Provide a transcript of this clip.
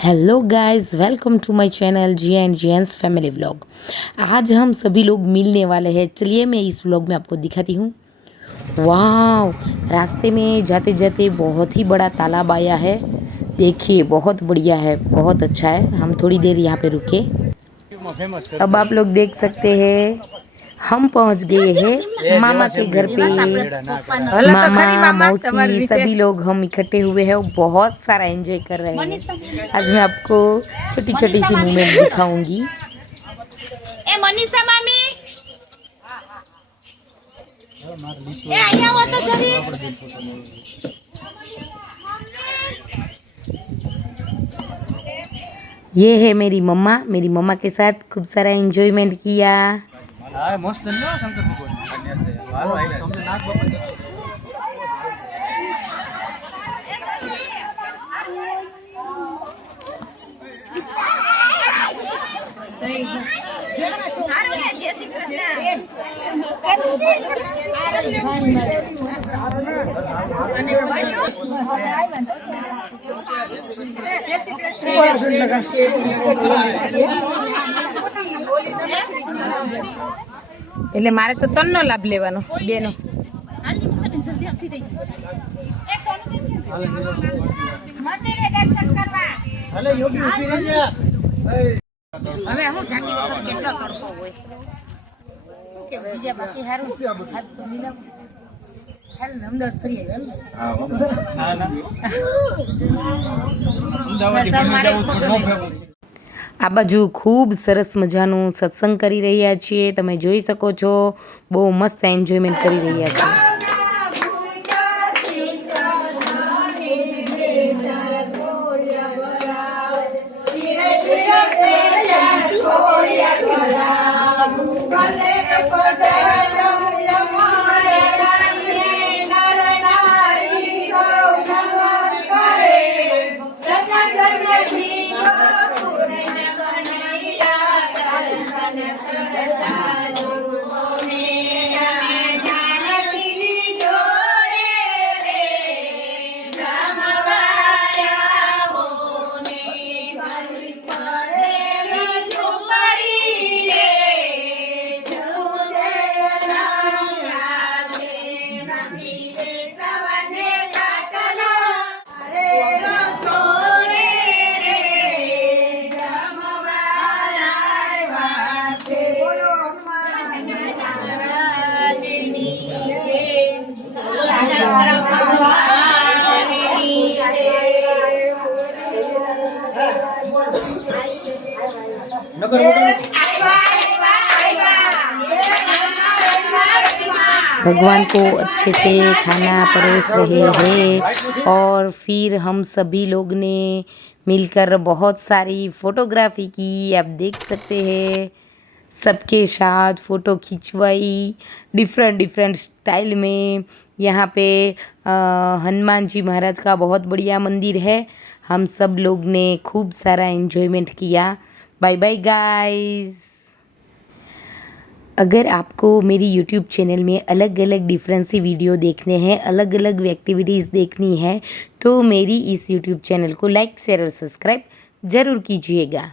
Hello guys, welcome to my channel जी and जेंस family vlog. आज हम सभी लोग मिलने वाले हैं। चलिए मैं इस व्लॉग में आपको दिखाती हूँ। वाह, रास्ते में जाते जाते बहुत ही बड़ा तालाब आया है। देखिए बहुत बढ़िया है, बहुत अच्छा है। हम थोड़ी देर यहाँ पे रुके। अब आप लोग देख सकते हैं हम पहुँच गए हैं मामा के घर पे। मामा मौसी सभी लोग हम इकट्ठे हुए हैं और बहुत सारा एंजॉय कर रहे हैं। आज मैं आपको छोटी छोटी सी मूवमेंट दिखाऊंगी। ए मनीषा मामी ए आया हो तो जरी। ये है मेरी मम्मा के साथ खूब सारा एंजॉयमेंट किया। मस्त शंकर भगवान એટલે મારે તો તનનો લાભ લેવાનો બેનો। હવે હું જાગી વગર કેટલો તડકો હોય કે બીજા બાકી હારું હાથ તો લીલા હાલ ને અમદાવાદ ફરી આવ્યા। આ બાજુ ખૂબ સરસ મજાનું સત્સંગ કરી રહ્યા છીએ। તમે જોઈ શકો છો, બહુ મસ્ત એન્જોયમેન્ટ કરી રહ્યા છીએ। भगवान को अच्छे से खाना परोस रहे हैं और फिर हम सभी लोग ने मिलकर बहुत सारी फोटोग्राफी की। आप देख सकते हैं सबके साथ फ़ोटो खिंचवाई डिफरेंट स्टाइल में। यहाँ पे हनुमान जी महाराज का बहुत बढ़िया मंदिर है। हम सब लोग ने खूब सारा एंजॉयमेंट किया। Bye bye guys. अगर आपको मेरी यूट्यूब चैनल में अलग अलग डिफरेंट सी वीडियो देखने हैं, अलग अलग एक्टिविटीज़ देखनी है, तो मेरी इस यूट्यूब चैनल को लाइक शेयर और सब्सक्राइब ज़रूर कीजिएगा।